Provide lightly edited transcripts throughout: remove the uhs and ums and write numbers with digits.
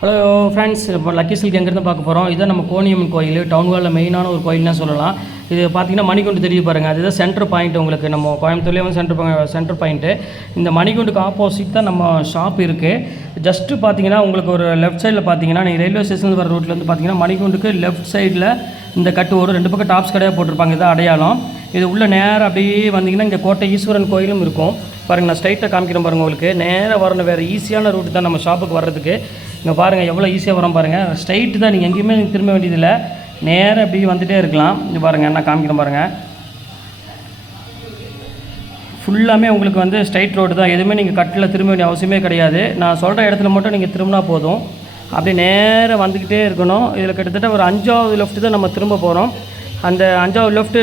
Hello friends, இப்போ lucky silk எங்கேருந்து பார்க்க போகிறோம். இதுதான் நம்ம கோணியம்மன் கோயில், டவுன் ஹாலில் மெயினான ஒரு கோயில்னு சொல்லலாம். இது பார்த்திங்கன்னா மணிகுண்டு தெரிய பாருங்கள், அதுதான் சென்டர் பாயிண்ட். உங்களுக்கு நம்ம கோயம்புத்தூர்லேயே வந்து சென்டர் பாயிண்ட்டு. இந்த மணிகுண்டுக்கு ஆப்போசிட் தான் நம்ம ஷாப் இருக்குது. ஜஸ்ட்டு பார்த்தீங்கன்னா உங்களுக்கு ஒரு லெஃப்ட் சைடில் பார்த்தீங்கன்னா நீங்கள் ரயில்வே ஸ்டேஷன் வர ரோட்லேருந்து பார்த்தீங்கன்னா மணிகுண்டுக்கு லெஃப்ட் சைடில் இந்த கட்டு ஒரு 2 பக்கம் டாப்ஸ் கடையாக போட்டிருப்பாங்க. இதான் அடையாளம். இது உள்ள நேராக அப்படியே வந்தீங்கன்னா இங்கே கோட்டை ஈஸ்வரன் கோயிலும் இருக்கும் பாருங்கள். நான் ஸ்ட்ரைட்டாக காமிக்கிறேன் பாருங்கள். உங்களுக்கு நேராக வரணும், வேறு ஈஸியான ரூட்டு தான் நம்ம ஷாப்புக்கு வர்றதுக்கு. இங்கே பாருங்கள் எவ்வளோ ஈஸியாக வரோம் பாருங்கள். ஸ்ட்ரைட்டு தான், நீங்கள் எங்கேயுமே திரும்ப வேண்டியதில்லை, நேராக அப்படி வந்துகிட்டே இருக்கலாம். இங்கே பாருங்கள், நான் காமிக்கிறேன் பாருங்கள். ஃபுல்லாமே உங்களுக்கு வந்து ஸ்ட்ரைட் ரோடு தான், எதுவுமே நீங்கள் கட்டில் திரும்ப வேண்டிய அவசியமே கிடையாது. நான் சொல்கிற இடத்துல மட்டும் நீங்கள் திரும்பினா போதும். அப்படியே நேராக வந்துக்கிட்டே இருக்கணும். இதில் கிட்டத்தட்ட ஒரு 5வது லெஃப்ட்டு தான் நம்ம திரும்ப போகிறோம். அந்த 5வது லெஃப்ட்டு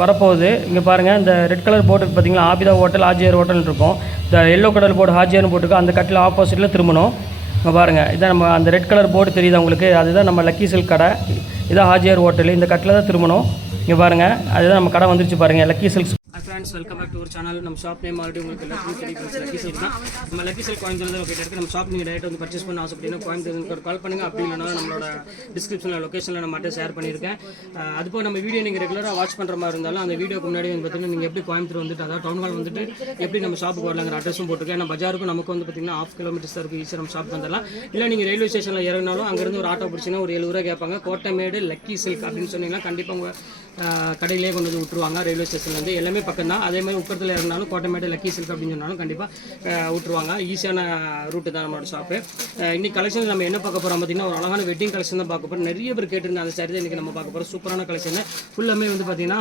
வரப்போகுது. இங்கே பாருங்கள், இந்த ரெட் கலர் போர்டு பார்த்தீங்களா, ஆபிதா ஹோட்டல் ஹாஜியார் ஹோட்டல் இருக்கும். இந்த எல்லோ கலர் போர்டு ஹாஜியார்னு போட்டுருக்கு. அந்த கட்டில் ஆப்போசிட்டில் திரும்பணும். இங்கே பாருங்கள், இதான் நம்ம அந்த ரெட் கலர் போர்டு தெரியுது உங்களுக்கு, அதுதான் நம்ம லக்கி சில்க் கடை. இதான் ஹாஜியார் ஹோட்டல். இந்த கட்டில் தான் திரும்பணும். இங்கே பாருங்கள், அதுதான் நம்ம கடை வந்துருச்சு பாருங்கள், lucky silks. Friends, welcome back to ஒரு சேனல். நம்ம ஷாப் நேம் ஆல்ரெடி உங்களுக்கு லக்கி சில்க் தான். நம்ம லக்கி சில்க் கோயம்புத்தூர் லொக்கேட் இருக்குது. நம்ம ஷாப் நீங்கள் டேரெக்டாக வந்து பர்ச்சேஸ் பண்ண ஆசைப்பட்டீங்கன்னா கோயம்புத்தூர் கால் பண்ணுங்கள். அப்படி இல்லைனா நம்மளோட டிஸ்கிரிப்ஷனில் லொக்கேஷனில் நம்ம மட்டும் ஷேர் பண்ணியிருக்கேன். அதுபோக நம்ம வீடியோ நீங்கள் ரெகுலராக வாட்ச் பண்ணுற மாதிரி இருந்தாலும் அந்த வீடியோக்கு முன்னாடி வந்து பார்த்தீங்கன்னா நீங்கள் எப்படி கோயம்புத்தூர் வந்துட்டு, அதாவது டவுன் ஹால் வந்துட்டு எப்படி நம்ம ஷாப்புக்கு வரலாங்கிற அட்ரஸும் போட்டுருக்கேன். நம்ம பஜாருக்கும் நமக்கு வந்து பார்த்தீங்கன்னா 1/2 கிலோமீட்டர்ஸ் இருக்குது. ஈஸியாக நம்ம ஷாப் வந்துடலாம். இல்லை நீங்கள் ரயில்வே ஸ்டேஷனில் இறங்கினாலும் அங்கேருந்து ஒரு ஆட்டோ பிடிச்சிங்கன்னா ஒரு 7 ரூபா கேட்பாங்க. கோட்டைமேடு லக்கி சில்க் அப்படின்னு சொன்னீங்கன்னா கண்டிப்பாக உங்கள் கடையிலே கொண்டு வந்து விட்டுருவாங்க. ரயில்வே ஸ்டேஷன்லேருந்து எல்லாமே பக்கம் தான். அதே மாதிரி உக்கரத்தில் இறங்கினாலும் கோட்டைமேடு லக்கி சில்க் அப்படின்னு சொன்னாலும் கண்டிப்பாக விட்டுருவாங்க. ஈஸியான ரூட்டு தான் நம்மளோட ஷாப்பு. இன்னைக்கு கலெக்ஷன் நம்ம என்ன பார்க்க போகிறோம் பார்த்தீங்கன்னா, ஒரு அழகான வெட்டிங் கலெக்ஷன் தான் பார்க்க போகிறோம். நிறைய பேர் கேட்டிருந்த அந்த சாரி தான் இன்றைக்கி நம்ம பார்க்க போகிறோம். சூப்பரான கலெக்ஷன். ஃபுல்லாமே வந்து பார்த்தீங்கன்னா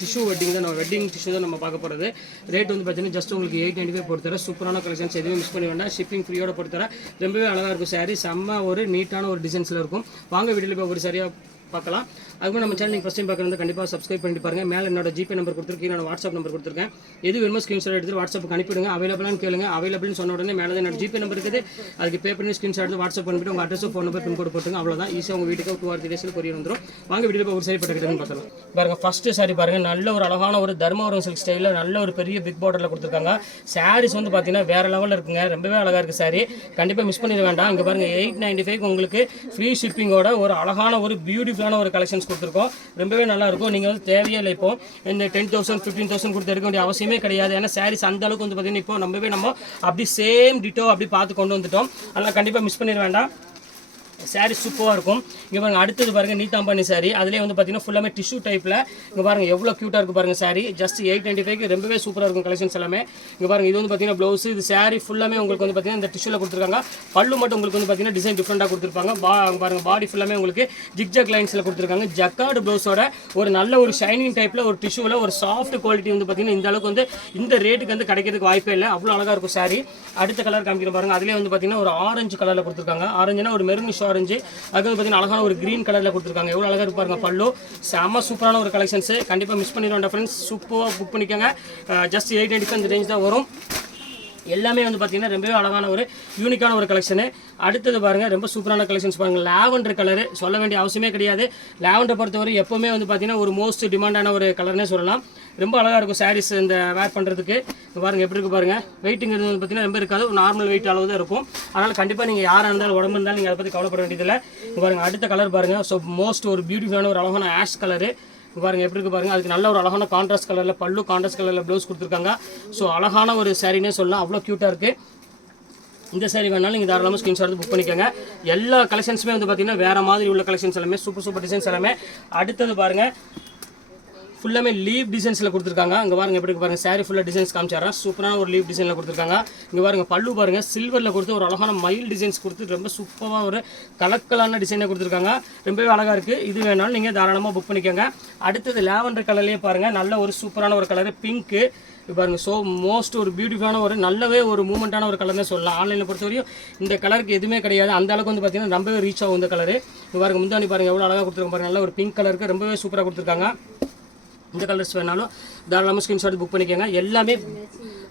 டிஷ்யூ வெட்டிங் தான், வெட்டிங் டிஷ்யூ தான் நம்ம பார்க்க போகிறது. ரேட் வந்து பார்த்தீங்கன்னா ஜஸ்ட் உங்களுக்கு 895 போட்டு தர. சூப்பரான கலெக்ஷன்ஸ், எதுவும் மிஸ் பண்ணி வேண்டாம். ஷிப்பிங் ஃப்ரீயோட போட்டு தர. ரொம்பவே அழகாக இருக்கும் சாரி. செம்ம ஒரு நீட்டான ஒரு டிசைன்ஸில் இருக்கும். வாங்க வீடியோவில் போய் ஒரு சரியாக பார்க்கலாம். அதுக்கு நம்ம சேனல் நீங்கள் ஃபஸ்ட் டைம் பார்க்குறது கண்டிப்பாக சப்ஸ்கிரைப் பண்ணிட்டு பாருங்கள். மேலே என்னோட ஜிபே நம்பர் கொடுத்துருக்கேன், என்னோட வாட்ஸ்அப் நம்பர் கொடுத்துருக்கேன். எது வேணுமோ ஸ்க்ரீன்ஷாட் எடுத்து வாட்ஸ்அப்புக்கு அனுப்பிடுங்க. அவைலபிளானு கேளுங்க. அவைலபிள்னு சொன்ன உடனே மேலே என்னோட ஜிபே நம்பர் இருக்குது, அதுக்கு பே பண்ணி ஸ்க்ரீன்ஷாட் எடுத்து வாட்ஸ்அப் பண்ணிவிட்டு உங்கள் அட்ரஸ், ஃபோன் நம்பர், பின்கோடு போட்டுங்க. அவ்வளோதான். ஈஸியாக உங்கள் வீட்டுக்கு 2 or 3 days கொரியர் வந்துடும். வாங்க வீடியோ ஒரு சரி பட்டுக்கிட்டுன்னு பார்க்கலாம். பாருங்கள், ஃபஸ்ட்டு சாரி பாருங்கள், நல்ல ஒரு அழகான ஒரு தர்மவரம் சில்க் ஸ்டைலில் நல்ல ஒரு பெரிய பிக் பார்டரில் கொடுத்துருக்காங்க. சாரீஸ் வந்து பார்த்தீங்கன்னா வேறு லெவலில் இருக்குங்க. ரொம்பவே அழகாக இருக்குது சாரி. கண்டிப்பாக மிஸ் பண்ணிட வேண்டாம். இங்கே பாருங்கள், 895 உங்களுக்கு ஃப்ரீ ஷிப்பிங்கோட ஒரு அழகான ஒரு பியூட்டிஃபுல்லான ஒரு கலெக்ஷன்ஸ் கொடுத்துருக்கோம். ரொம்பவே நல்லா இருக்கும். நீங்கள் வந்து தேவையே இல்லை இப்போ இந்த 10,000 15,000 கொடுத்து எடுக்க வேண்டிய அவசியமே கிடையாது. ஏன்னா சாரீஸ் அந்த அளவுக்கு வந்து பார்த்தீங்கன்னா இப்போ நம்ம அப்படி சேம் டிட்டோ அப்படி பார்த்து கொண்டு வந்துட்டோம். அதனால் கண்டிப்பாக மிஸ் பண்ணிட வேண்டாம். சாரீ சூப்பராக இருக்கும். இங்கே பாருங்கள், அடுத்தது பாருங்கள் நீத்தாம்பானி சாரீ. அதிலே வந்து பார்த்தீங்கன்னா ஃபுல்லாமே டிஷ்யூ டைப்பில். இங்கே பாருங்கள் எவ்வளோ க்யூட்டாக இருக்குது பாருங்கள் சாரீ. ஜஸ்ட் 895 ரொம்பவே சூப்பராக இருக்கும் கலெக்ஷன்ஸ் எல்லாமே. இங்கே பாருங்கள், இது வந்து பார்த்தீங்கன்னா ப்ளவுஸ். இது சாரீ ஃபுல்லாமே உங்களுக்கு வந்து பார்த்தீங்கன்னா இந்த டிஷ்யூவில் கொடுத்துருக்காங்க. பல்லு மட்டும் உங்களுக்கு வந்து பார்த்தீங்கன்னா டிசைன் டிஃப்ரெண்ட்டாக கொடுத்துருப்பாங்க. பாருங்கள், பாடி ஃபுல்லாமே உங்களுக்கு ஜிக்ஜாக் லைன்ஸில் கொடுத்துருக்காங்க. ஜக்கார்டு ப்ளவுஸோட ஒரு நல்ல ஒரு ஷைனிங் டைப்பில் ஒரு டிஷ்யூவில் ஒரு சாஃப்ட் குவாலிட்டி வந்து பார்த்தீங்கன்னா இந்த அளவுக்கு வந்து இந்த ரேட்டுக்கு வந்து கிடைக்கிறதுக்கு வாய்ப்பே இல்லை. அவ்வளோ அழகாக இருக்கும் சாரீ. அடுத்த கலர் காமிக்கிற பாருங்கள், அதிலே வந்து பார்த்தீங்கன்னா ஒரு ஆரஞ்சு கலரில் கொடுத்துருக்காங்க. ஆரஞ்சுனா ஒரு மெரூனிஷ் ஆரஞ்சு. அது வந்து பார்த்தீங்கன்னா அழகான ஒரு கிரீன் கலரில் கொடுத்துருக்காங்க. எவ்வளோ அழகாக இருப்பாருங்க பல்லு. செம்ம சூப்பரான ஒரு கலெக்ஷன்ஸு. கண்டிப்பாக மிஸ் பண்ணிடுவோம் ஃப்ரெண்ட்ஸ். சூப்பராக புக் பண்ணிக்கோங்க. ஜஸ்ட் 895 அந்த ரேஞ்ச் தான் வரும். எல்லாமே வந்து பார்த்தீங்கன்னா ரொம்பவே அழகான ஒரு யூனிக்கான ஒரு கலெக்ஷனு. அடுத்தது பாருங்கள், ரொம்ப சூப்பரான கலெக்ஷன்ஸ் பாருங்கள். லாவெண்டர் கலரு சொல்ல வேண்டிய அவசியமே கிடையாது. லாவெண்டர் பொறுத்தவரை எப்போவுமே வந்து பார்த்தீங்கன்னா ஒரு மோஸ்ட் டிமாண்டான ஒரு கலர்னே சொல்லலாம். ரொம்ப அழகாக இருக்கும் சாரீஸ் இந்த வேர் பண்ணுறதுக்கு. பாருங்கள் எப்படி இருக்குது பாருங்கள். வெயிட்டுங்கிறது வந்து பார்த்தீங்கன்னா ரொம்ப இருக்காது, ஒரு நார்மல் வெயிட் அளவு தான் இருக்கும். அதனால் கண்டிப்பாக நீங்கள் யாராக இருந்தாலும் உடம்பு இருந்தாலும் நீங்கள் அதை பற்றி கவலைப்பட வேண்டியதில்லை. பாருங்கள், அடுத்த கலர் பாருங்கள். ஸோ மோஸ்ட் ஒரு பியூட்டிஃபுல்லான ஒரு அழகான ஆஷ் கலரு. பாருங்கள் எப்படி இருக்குது பாருங்கள். அதுக்கு நல்ல ஒரு அழகான கான்ட்ராஸ்ட் கலரில் பல்லு, கான்ட்ராஸ்ட் கலரில் ப்ளவுஸ் கொடுத்துருக்காங்க. ஸோ அழகான ஒரு சாரீனே சொல்லலாம். அவ்வளோ க்யூட்டாக இருக்குது. இந்த சாரி வேணாலும் நீங்கள் தாராளமாக ஸ்க்ரீன்ஷாட் எடுத்து புக் பண்ணிக்கோங்க. எல்லா கலெக்ஷன்ஸுமே வந்து பார்த்தீங்கன்னா வேறு மாதிரி உள்ள கலெக்ஷன்ஸ் எல்லாமே சூப்பர் டிசைன்ஸ் எல்லாமே. அடுத்தது பாருங்கள், ஃபுல்லாமே லீவ் டிசைன்ஸில் கொடுத்துருக்காங்க. இங்கே பாருங்கள் எப்படி பாருங்கள், சாரி ஃபுல்லாக டிசைன்ஸ் காமிச்சாரன். சூப்பரான ஒரு லீவ் டிசைனில் கொடுத்துருக்காங்க. இங்கே பாருங்கள், பல்லு பாருங்கள் சில்வரில் கொடுத்து ஒரு அழகான மயில் டிசைன்ஸ் கொடுத்து ரொம்ப சூப்பராக ஒரு கலக்கலான டிசைனை கொடுத்துருக்காங்க. ரொம்பவே அழகாக இருக்குது. இது வேணாலும் நீங்கள் தாராளமாக புக் பண்ணிக்கோங்க. அடுத்தது லாவெண்டர் கலர்லேயே பாருங்கள், நல்ல ஒரு சூப்பரான ஒரு கலரு பிங்க்கு. இப்போ பாருங்கள், ஸோ மோஸ்ட் ஒரு பியூட்டிஃபுல்லான ஒரு நல்லவே ஒரு மூமெண்ட்டான ஒரு கலர்னே சொல்லலாம். ஆன்லைனில் பொறுத்தவரையும் இந்த கலருக்கு எதுவுமே கிடையாது. அந்த அளவுக்கு வந்து பார்த்தீங்கன்னா ரொம்பவே ரீச் ஆகும் இந்த கலரு. இப்போ பாருங்கள், முந்தானி பாருங்கள் எவ்வளோ அழகாக கொடுத்துருக்காங்க பாருங்கள். நல்ல ஒரு பிங்க் கலருக்கு ரொம்பவே சூப்பராக கொடுத்துருக்காங்க. இந்த கலர்ஸ் வேணாலும் தாராளமாக ஸ்க்ரீன்ஷாட் புக் பண்ணிக்கோங்க. எல்லாமே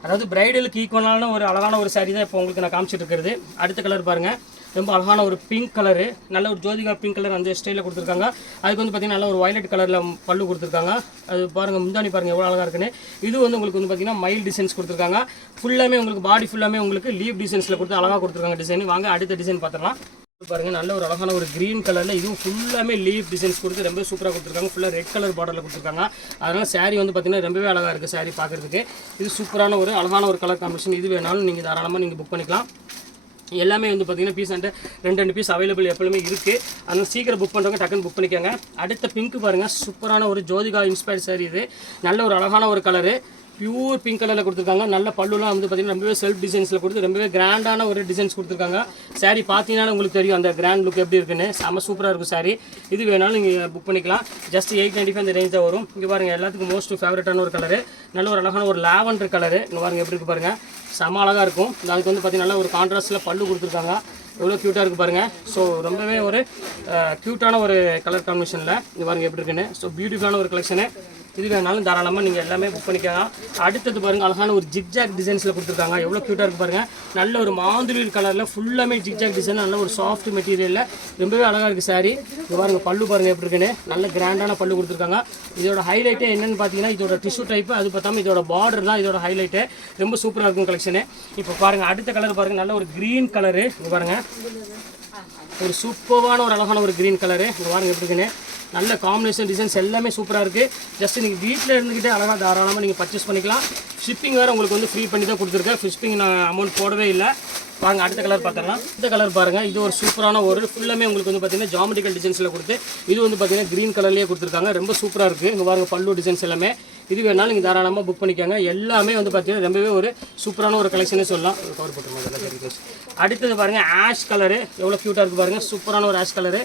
அதாவது பிரைடலுக்கு ஈக்குவலான ஒரு அழகான ஒரு சாரீ தான் இப்போ உங்களுக்கு நான் காமிச்சிட்டு இருக்கிறது. அடுத்த கலர் பாருங்கள், ரொம்ப அழகான ஒரு பிங்க் கலரு, நல்ல ஒரு ஜோதிகா பிங்க் கலர் அந்த ஸ்டைலில் கொடுத்துருக்காங்க. அதுக்கு வந்து பார்த்திங்கன்னா நல்ல ஒரு வயலட் கலரில் பல்லு கொடுத்துருக்காங்க. அது பாருங்கள், முந்தானி பாருங்கள் எவ்வளோ அழகாக இருக்குன்னு. இது வந்து உங்களுக்கு வந்து பார்த்திங்கன்னா மைல் டிசைன்ஸ் கொடுத்துருக்காங்க. ஃபுல்லாமே உங்களுக்கு பாடி ஃபுல்லாமே உங்களுக்கு லீவ் டிசைன்ஸில் கொடுத்து அழகாக கொடுத்துருக்காங்க டிசைன். வாங்க அடுத்த டிசைன் பார்த்துடலாம். பாருங்கள், நல்ல ஒரு அழகான ஒரு க்ரீன் கலரில் இதுவும் ஃபுல்லாமே லீவ் டிசைன்ஸ் கொடுத்து ரொம்ப சூப்பராக கொடுத்துருக்காங்க. ஃபுல்லாக ரெட் கலர் பார்டரில் கொடுத்துருக்காங்க. அதனால் சாரீ வந்து பார்த்திங்கன்னா ரொம்பவே அழகாக இருக்குது சாரீ பார்க்குறதுக்கு. இது சூப்பரான ஒரு அழகான ஒரு கலர் காம்பினேஷன். இது வேணாலும் நீங்கள் தாராளமாக நீங்கள் புக் பண்ணிக்கலாம். எல்லாமே வந்து பார்த்திங்கன்னா பீஸ் அண்ட் 2 பீஸ் அவைலபிள் எப்பவுமே இருக்குது. அதனால் சீக்கிரம் புக் பண்ணுறவங்க டக்குன்னு புக் பண்ணிக்கோங்க. அடுத்த பிங்க் பாருங்கள், சூப்பரான ஒரு ஜோதிகா இன்ஸ்பயர்ட் சாரி. இது நல்ல ஒரு அழகான ஒரு கலரு, பியூர் பிங்க் கலரில் கொடுத்துருக்காங்க. நல்ல பல்லுலாம் வந்து பார்த்திங்கன்னா ரொம்பவே செல்ஃப் டிசைன்ஸில் கொடுத்து ரொம்பவே கிராண்டான ஒரு டிசைன்ஸ் கொடுத்துருக்காங்க. சாரீ பார்த்தீங்கன்னா உங்களுக்கு தெரியும் அந்த கிராண்ட் லுக் எப்படி இருக்குன்னு. செம்ம சூப்பராக இருக்கும் சாரீ. இது வேணாலும் நீங்கள் புக் பண்ணிக்கலாம். ஜஸ்ட் 895 அந்த ரேஞ்ச் தான் வரும். இங்கே பாருங்கள், எல்லாத்துக்கும் மோஸ்ட் ஃபேவரட்டான ஒரு கலரு, நல்ல ஒரு அழகான ஒரு லாவெண்டர் கலரு. இங்கே பாருங்கள் எப்படி இருக்குது பாருங்கள், செம்ம அழகாக இருக்கும். அதுக்கு வந்து பார்த்திங்கன்னா நல்ல ஒரு கான்ட்ராஸ்ட்டில் பல்லு கொடுத்துருக்காங்க. எவ்வளோ க்யூட்டாக இருக்குது பாருங்கள். ஸோ ரொம்பவே ஒரு க்யூட்டான ஒரு கலர் காம்பினேஷனில் இது பாருங்கள் எப்படி இருக்குன்னு. ஸோ பியூட்டிஃபுல்லான ஒரு கலெக்ஷனு. இது வேணாலும் தாராளமாக நீங்கள் எல்லாமே புக் பண்ணிக்கலாம். அடுத்தது பாருங்கள், அழகான ஒரு ஜிக்ஜாக் டிசைன்ஸில் கொடுத்துருக்காங்க. எவ்வளோ க்யூட்டாக இருக்குது பாருங்கள். நல்ல ஒரு மாந்துளி கலரில் ஃபுல்லாமே ஜிக்ஜாக் டிசைன், நல்ல ஒரு சாஃப்ட் மெட்டீரியலில் ரொம்பவே அழகாக இருக்குது சாரீ. இது பாருங்கள், பல்லு பாருங்கள் எப்படி இருக்குன்னு. நல்ல கிராண்டான பல்லு கொடுத்துருக்காங்க. இதோட ஹைலைட்டே என்னென்னு பார்த்தீங்கன்னா இதோட டிஷ்யூ டைப்பு, அது பார்த்தாமல் இதோட பார்டர் தான் இதோட ஹைலைட்டு. ரொம்ப சூப்பராக இருக்கும் கலெக்ஷனு. இப்போ பாருங்கள், அடுத்த கலர் பாருங்கள், நல்ல ஒரு க்ரீன் கலரு. இது பாருங்கள், ஒரு சூப்பரான ஒரு அழகான ஒரு க்ரீன் கலரு. இங்கே பாருங்கள் எப்படி இருக்குன்னு. நல்ல காம்பினேஷன் டிசைன்ஸ் எல்லாமே சூப்பராக இருக்குது. ஜஸ்ட் நீங்கள் வீட்டில் இருந்துக்கிட்டே அழகாக தாராளமாக நீங்கள் பர்ச்சேஸ் பண்ணிக்கலாம். ஷிப்பிங் வேறு உங்களுக்கு வந்து ஃப்ரீ பண்ணி தான் கொடுத்துருக்கேன். ஷிப்பிங் நான் அமௌண்ட் போடவே இல்லை. பாருங்கள், அடுத்த கலர் பார்த்துக்கலாம். இந்த கலர் பாருங்கள், இது ஒரு சூப்பரான ஒரு ஃபுல்லாமே உங்களுக்கு வந்து பார்த்திங்கன்னா ஜாமெட்ரிக்கல் டிசைன்ஸில் கொடுத்து இது வந்து பார்த்திங்கன்னா க்ரீன் கலர்லேயே கொடுத்துருக்காங்க. ரொம்ப சூப்பராக இருக்குது. இங்கே பாருங்கள் பல்லு டிசைன்ஸ் எல்லாமே. இது வேணாலும் நீங்கள் தாராளமாக புக் பண்ணிக்கோங்க. எல்லாமே வந்து பார்த்திங்கன்னா ரொம்பவே ஒரு சூப்பரான ஒரு கலெக்ஷனே சொல்லலாம். கவர் போட்டுருங்க. அடுத்தது பாருங்கள், ஆஷ் கலரு எவ்வளோ க்யூட்டாக இருக்குது பாருங்கள். சூப்பரான ஒரு ஆஷ் கலரு.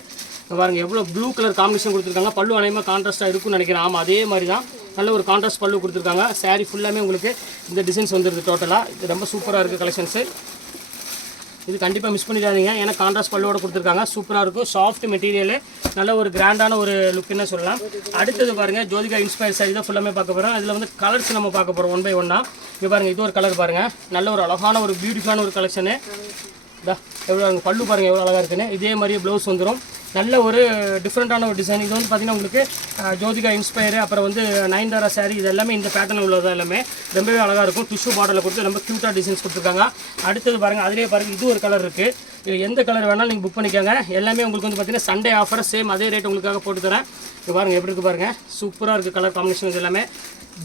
பாருங்கள் எவ்வளோ ப்ளூ கலர் காம்பினேஷன் கொடுத்துருக்காங்க. பல்லு அனைமாக கான்ட்ராஸ்ட்டாக இருக்குன்னு நினைக்கிறேன். ஆமாம், அதே மாதிரி தான் நல்ல ஒரு கான்ட்ராஸ்ட் பல்லு கொடுத்துருக்காங்க. சாரீ ஃபுல்லாமே உங்களுக்கு இந்த டிசைன்ஸ் வந்துடுது டோட்டலாக. இது ரொம்ப சூப்பராக இருக்குது கலெக்ஷன்ஸு. இது கண்டிப்பாக மிஸ் பண்ணிடாதீங்க. ஏன்னா கான்ட்ராஸ்ட் பல்லோட கொடுத்துருக்காங்க. சூப்பராக இருக்கும், சாஃப்ட் மெட்டீரியல், நல்ல ஒரு கிராண்டான ஒரு லுக்குன்னு சொல்லலாம். அடுத்தது பாருங்கள், ஜோதிகா இன்ஸ்பயர் சாரி தான் ஃபுல்லாமே பார்க்க போகிறோம். அதில் வந்து கலர்ஸ் நம்ம பார்க்க போகிறோம் 1 by 1. இங்கே பாருங்கள், இது ஒரு கலர் பாருங்கள், நல்ல ஒரு அழகான ஒரு பியூட்டிஃபுல்லான ஒரு கலெக்ஷனு. எவ்வளோ பல்லு பாருங்கள் எவ்வளோ அழகாக இருக்குன்னு. இதே மாதிரியே ப்ளவுஸ் வந்துடும். நல்ல ஒரு டிஃப்ரெண்ட்டான ஒரு டிசைன். இது வந்து பார்த்திங்கன்னா உங்களுக்கு ஜோதிகா இன்ஸ்பயர், அப்புறம் வந்து நயன்தாரா சாரீ, இது எல்லாமே இந்த பேட்டர்ன் உள்ளது எல்லாமே ரொம்பவே அழகாக இருக்கும். டிஷ்யூ பாட்டில் கொடுத்து ரொம்ப க்யூட்டாக டிசைன்ஸ் கொடுத்துருக்காங்க. அடுத்தது பாருங்கள், அதிலே பாருங்கள் இது ஒரு கலர் இருக்குது. இது எந்த கலர் வேணாலும் நீங்கள் புக் பண்ணிக்கோங்க. எல்லாமே உங்களுக்கு வந்து பார்த்திங்கன்னா சண்டே ஆஃபர் சேம் அதே ரேட் உங்களுக்காக போட்டு தரேன். இது பாருங்கள் எப்படி இருக்குது பாருங்கள், சூப்பராக இருக்குது கலர் காம்பினேஷன். இது எல்லாமே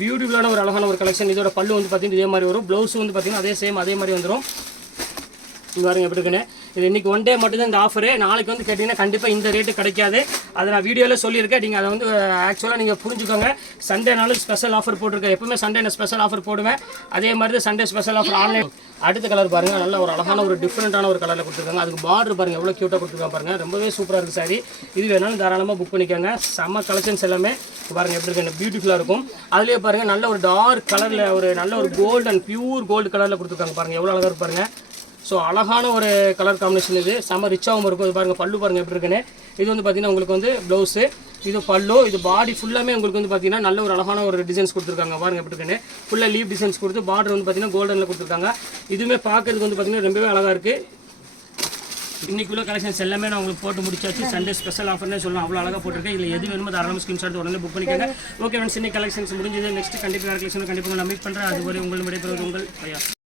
பியூட்டிஃபுல்லான ஒரு அழகான ஒரு கலெக்ஷன். இதோட பல்லு வந்து பார்த்திங்கன்னா இதே மாதிரி வரும். ப்ளவுஸ் வந்து பார்த்திங்கன்னா அதே சேம் அதே மாதிரி வந்துடும். இது பாருங்கள் எப்படி இருக்குன்னு. இது இன்றைக்கி 1 day மட்டும் தான் இந்த ஆஃபரு. நாளைக்கு வந்து கேட்டிங்கன்னா கண்டிப்பாக இந்த ரேட்டு கிடைக்காது. அதை நான் வீடியோவில் சொல்லியிருக்கேன். நீங்கள் அதை வந்து ஆக்சுவலாக நீங்கள் புரிஞ்சுக்கோங்க. சண்டேனாலும் ஸ்பெஷல் ஆஃபர் போட்டிருக்கேன். எப்பவுமே சண்டே நான் ஸ்பெஷல் ஆஃபர் போடுவேன். அதே மாதிரி தான் சண்டே ஸ்பெஷல் ஆஃபர் ஆன்லைன். அடுத்த கலர் பாருங்கள், நல்ல ஒரு அழகான ஒரு டிஃப்ரெண்ட்டான ஒரு கலரில் கொடுத்துருக்காங்க. அதுக்கு பார்டர் பாருங்கள் எவ்வளோ க்யூட்டாக கொடுத்துருக்காங்க பாருங்கள். ரொம்பவே சூப்பராக இருக்குது சாரி. இது வேணாலும் தாராளமாக புக் பண்ணிக்கோங்க. செம்ம கலெக்ஷன்ஸ் எல்லாமே பாருங்கள் எப்படி இருக்குது, பியூட்டிஃபுல்லாக இருக்கும். அதுலேயே பாருங்கள் நல்ல ஒரு டார்க் கலரில் ஒரு நல்ல ஒரு கோல்டன் பியூர் கோல்டு கலரில் கொடுத்துருக்காங்க பாருங்கள். எவ்வளோ அழகாக இருக்கு பாருங்கள். ஸோ அழகான ஒரு கலர் காம்பினேஷன். இது செம்ம ரிச்சாகவும் இருக்கும். இது பாருங்கள் பல்லு பாருங்கள் எப்படி இருக்குன்னு. இது வந்து பார்த்திங்கன்னா உங்களுக்கு வந்து ப்ளவுஸு, இது பல்லு, இது பாடி ஃபுல்லாமே உங்களுக்கு வந்து பார்த்திங்கன்னா நல்ல ஒரு அழகான ஒரு டிசைன்ஸ் கொடுத்துருக்காங்க பாருங்கள் எப்படி இருக்குன்னு. ஃபுல்லாக லீவ் டிசைன்ஸ் கொடுத்து பார்டர் வந்து பார்த்திங்கன்னா கோல்டனில் கொடுத்துருக்காங்க. இதுவுமே பார்க்குறதுக்கு வந்து பார்த்திங்கன்னா ரொம்பவே அழகாக இருக்குது. இன்றைக்குள்ள கலெக்ஷன்ஸ் எல்லாமே நான் உங்களுக்கு போட்டு முடிச்சாச்சு. சண்டே ஸ்பெஷல் ஆஃபர்னே சொல்லலாம். அவ்வளோ அழகாக போட்டிருக்கேன். இதில் எது வேணுமோ தாராளமாக ஸ்கிரீன்ஷாட் உடனே புக் பண்ணிக்கோங்க. ஓகே ஃப்ரெண்ட்ஸ், இன்னைக்கு கலெக்ஷன்ஸ் முடிஞ்சது. நெக்ஸ்ட் கண்டிப்பாக கலெக்ஷன் கண்டிப்பாக நான் மீட் பண்ணுறேன். அதுவரை உங்கள் விடைபெறுவது உங்கள் ஐயா.